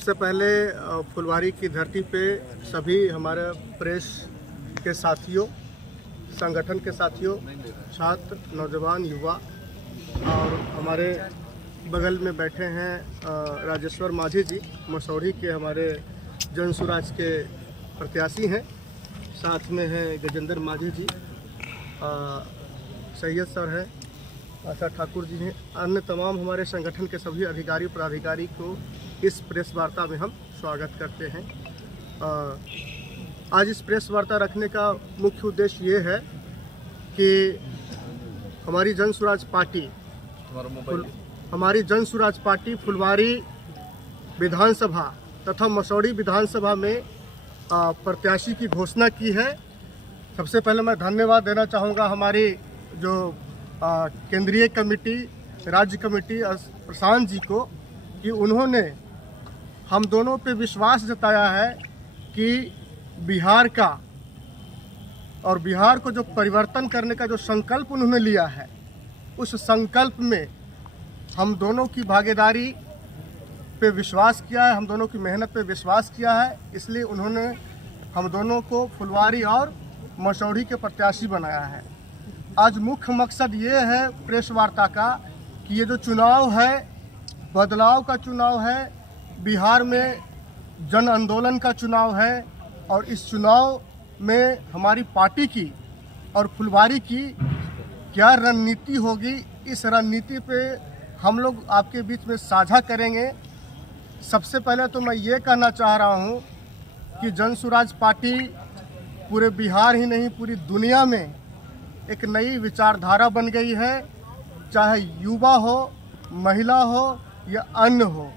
सबसे पहले फुलवारी की धरती पे सभी हमारे प्रेस के साथियों, संगठन के साथियों, छात्र, नौजवान, युवा और हमारे बगल में बैठे हैं राजेश्वर माझी जी, मसौढ़ी के हमारे जन सुराज के प्रत्याशी हैं। साथ में हैं गजेंद्र माझी जी, सैयद सर हैं, आशा ठाकुर जी हैं। अन्य तमाम हमारे संगठन के सभी अधिकारी पदाधिकारी को इस प्रेस वार्ता में हम स्वागत करते हैं। आज इस प्रेस वार्ता रखने का मुख्य उद्देश्य ये है कि हमारी जन सुराज पार्टी फुलवारी विधानसभा तथा मसौढ़ी विधानसभा में प्रत्याशी की घोषणा की है। सबसे पहले मैं धन्यवाद देना चाहूँगा हमारी जो केंद्रीय कमेटी, राज्य कमेटी प्रशांत जी को, कि उन्होंने हम दोनों पे विश्वास जताया है कि बिहार का और बिहार को जो परिवर्तन करने का जो संकल्प उन्होंने लिया है, उस संकल्प में हम दोनों की भागीदारी पे विश्वास किया है, हम दोनों की मेहनत पे विश्वास किया है। इसलिए उन्होंने हम दोनों को फुलवारी और मसौढ़ी के प्रत्याशी बनाया है। आज मुख्य मकसद ये है प्रेस वार्ता का कि ये जो चुनाव है, बदलाव का चुनाव है, बिहार में जन आंदोलन का चुनाव है और इस चुनाव में हमारी पार्टी की और फुलवारी की क्या रणनीति होगी, इस रणनीति पे हम लोग आपके बीच में साझा करेंगे। सबसे पहले तो मैं ये कहना चाह रहा हूँ कि जन सुराज पार्टी पूरे बिहार ही नहीं पूरी दुनिया में एक नई विचारधारा बन गई है। चाहे युवा हो, महिला हो या अन्य हो,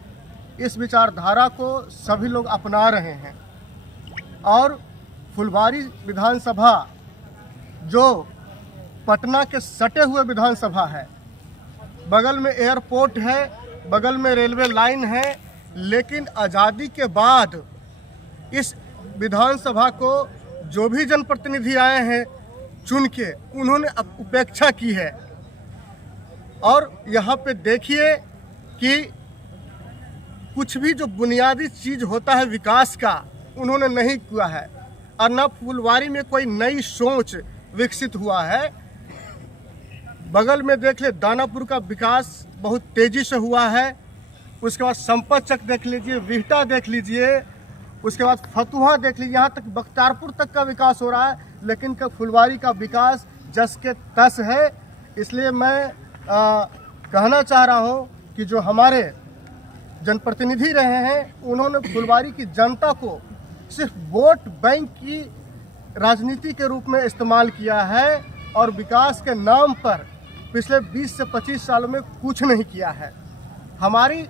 इस विचारधारा को सभी लोग अपना रहे हैं। और फुलवारी विधानसभा जो पटना के सटे हुए विधानसभा है, बगल में एयरपोर्ट है, बगल में रेलवे लाइन है, लेकिन आज़ादी के बाद इस विधानसभा को जो भी जनप्रतिनिधि आए हैं चुन के, उन्होंने उपेक्षा की है। और यहाँ पे देखिए कि कुछ भी जो बुनियादी चीज़ होता है विकास का, उन्होंने नहीं किया है। और न फुलवारी में कोई नई सोच विकसित हुआ है। बगल में देख ले, दानापुर का विकास बहुत तेज़ी से हुआ है। उसके बाद संपत चक देख लीजिए, बिहटा देख लीजिए, उसके बाद फतुहा देख लीजिए, यहाँ तक बख्तियारपुर तक का विकास हो रहा है। लेकिन फुलवारी का विकास जस के तस है। इसलिए मैं कहना चाह रहा हूँ कि जो हमारे जनप्रतिनिधि रहे हैं, उन्होंने फुलवारी की जनता को सिर्फ वोट बैंक की राजनीति के रूप में इस्तेमाल किया है और विकास के नाम पर पिछले 20 से 25 सालों में कुछ नहीं किया है। हमारी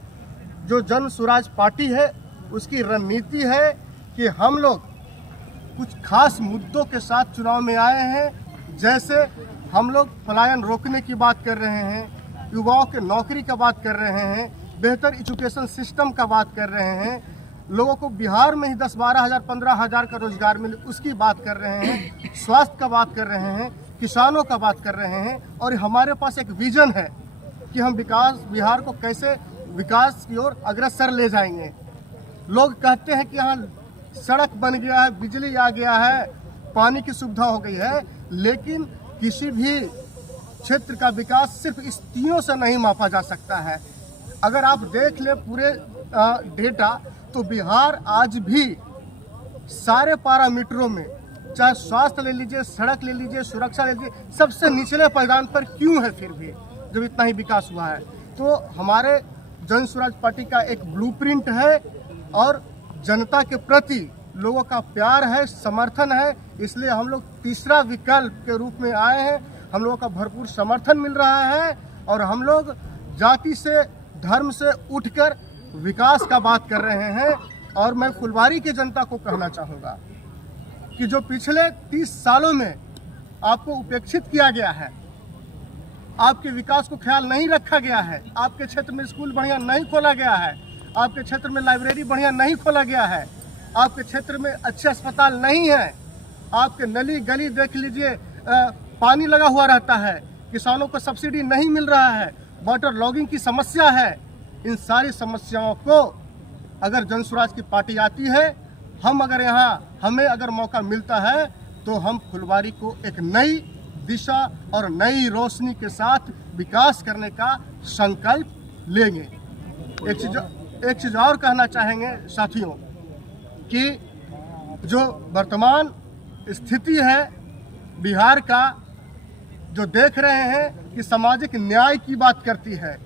जो जन सुराज पार्टी है, उसकी रणनीति है कि हम लोग कुछ खास मुद्दों के साथ चुनाव में आए हैं। जैसे हम लोग पलायन रोकने की बात कर रहे हैं, युवाओं के नौकरी का बात कर रहे हैं, बेहतर एजुकेशन सिस्टम का बात कर रहे हैं, लोगों को बिहार में ही 10-12 हज़ार 15 हज़ार का रोजगार मिले उसकी बात कर रहे हैं, स्वास्थ्य का बात कर रहे हैं, किसानों का बात कर रहे हैं। और हमारे पास एक विजन है कि हम बिहार को कैसे विकास की ओर अग्रसर ले जाएंगे। लोग कहते हैं कि यहाँ सड़क बन गया है, बिजली आ गया है, पानी की सुविधा हो गई है, लेकिन किसी भी क्षेत्र का विकास सिर्फ इस तीनों से नहीं मापा जा सकता है। अगर आप देख ले पूरे डेटा, तो बिहार आज भी सारे पैरामीटरों में, चाहे स्वास्थ्य ले लीजिए, सड़क ले लीजिए, सुरक्षा ले लीजिए, सबसे निचले पायदान पर क्यों है फिर भी, जब इतना ही विकास हुआ है। तो हमारे जन सुराज पार्टी का एक ब्लूप्रिंट है और जनता के प्रति लोगों का प्यार है, समर्थन है। इसलिए हम लोग तीसरा विकल्प के रूप में आए हैं। हम लोगों का भरपूर समर्थन मिल रहा है और हम लोग जाति से, धर्म से उठकर विकास का बात कर रहे हैं। और मैं फुलवारी की जनता को कहना चाहूँगा कि जो पिछले 30 सालों में आपको उपेक्षित किया गया है, आपके विकास को ख्याल नहीं रखा गया है, आपके क्षेत्र में स्कूल बढ़िया नहीं खोला गया है, आपके क्षेत्र में लाइब्रेरी बढ़िया नहीं खोला गया है, आपके क्षेत्र में अच्छे अस्पताल नहीं है, आपके नली गली देख लीजिए पानी लगा हुआ रहता है, किसानों को सब्सिडी नहीं मिल रहा है, वाटर लॉगिंग की समस्या है। इन सारी समस्याओं को अगर जन स्वराज की पार्टी आती है, हमें अगर मौका मिलता है तो हम फुलवारी को एक नई दिशा और नई रोशनी के साथ विकास करने का संकल्प लेंगे। एक चीज़ और कहना चाहेंगे साथियों कि जो वर्तमान स्थिति है बिहार का, जो देख रहे हैं कि सामाजिक न्याय की बात करती है,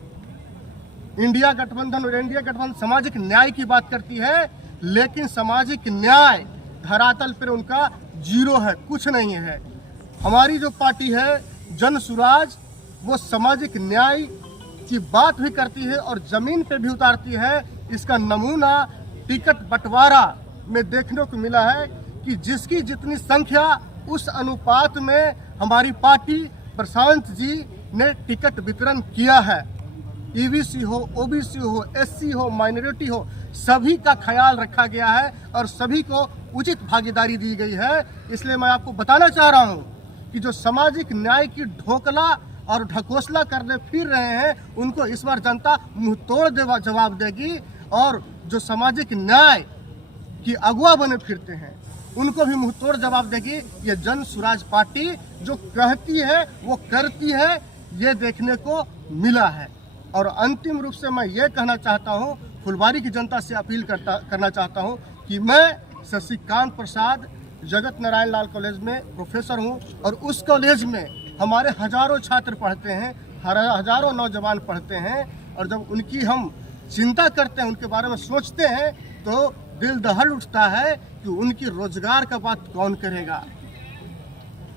इंडिया गठबंधन और एनडीए गठबंधन सामाजिक न्याय की बात करती है, लेकिन सामाजिक न्याय धरातल पर उनका जीरो है, कुछ नहीं है। हमारी जो पार्टी है जन स्वराज, वो सामाजिक न्याय की बात भी करती है और ज़मीन पे भी उतारती है। इसका नमूना टिकट बंटवारा में देखने को मिला है कि जिसकी जितनी संख्या उस अनुपात में हमारी पार्टी प्रशांत जी ने टिकट वितरण किया है। ईबीसी हो, ओबीसी हो, एससी हो, माइनॉरिटी हो, सभी का ख्याल रखा गया है और सभी को उचित भागीदारी दी गई है। इसलिए मैं आपको बताना चाह रहा हूं कि जो सामाजिक न्याय की ढोकला और ढकोसला करने फिर रहे हैं, उनको इस बार जनता मुंहतोड़ जवाब देगी। और जो सामाजिक न्याय की अगुआ बने फिरते हैं, उनको भी मुंहतोड़ जवाब देगी। ये जन स्वराज पार्टी जो कहती है वो करती है, ये देखने को मिला है। और अंतिम रूप से मैं ये कहना चाहता हूँ, फुलवारी की जनता से अपील करना चाहता हूँ कि मैं शशिकांत प्रसाद जगत नारायण लाल कॉलेज में प्रोफेसर हूँ और उस कॉलेज में हमारे हजारों छात्र पढ़ते हैं, हजारों नौजवान पढ़ते हैं। और जब उनकी हम चिंता करते हैं, उनके बारे में सोचते हैं, तो दिल दहल उठता है कि उनकी रोजगार का बात कौन करेगा,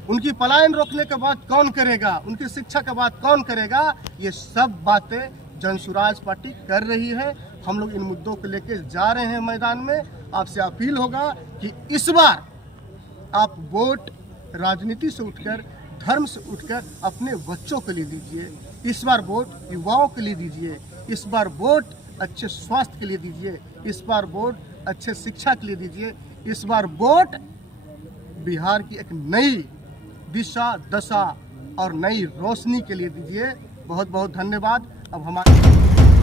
उनकी पलायन रोकने का बात कौन करेगा, उनकी शिक्षा का बात कौन करेगा। ये सब बातें जन स्वराज पार्टी कर रही है। हम लोग इन मुद्दों को लेकर जा रहे हैं मैदान में। आपसे अपील होगा कि इस बार आप वोट राजनीति से उठकर, धर्म से उठकर अपने बच्चों के लिए दीजिए। इस बार वोट युवाओं के लिए दीजिए। इस बार वोट अच्छे स्वास्थ्य के लिए दीजिए। इस बार वोट अच्छे शिक्षा के लिए दीजिए। इस बार वोट बिहार की एक नई दिशा, दशा और नई रोशनी के लिए दीजिए। बहुत बहुत धन्यवाद। अब हमारे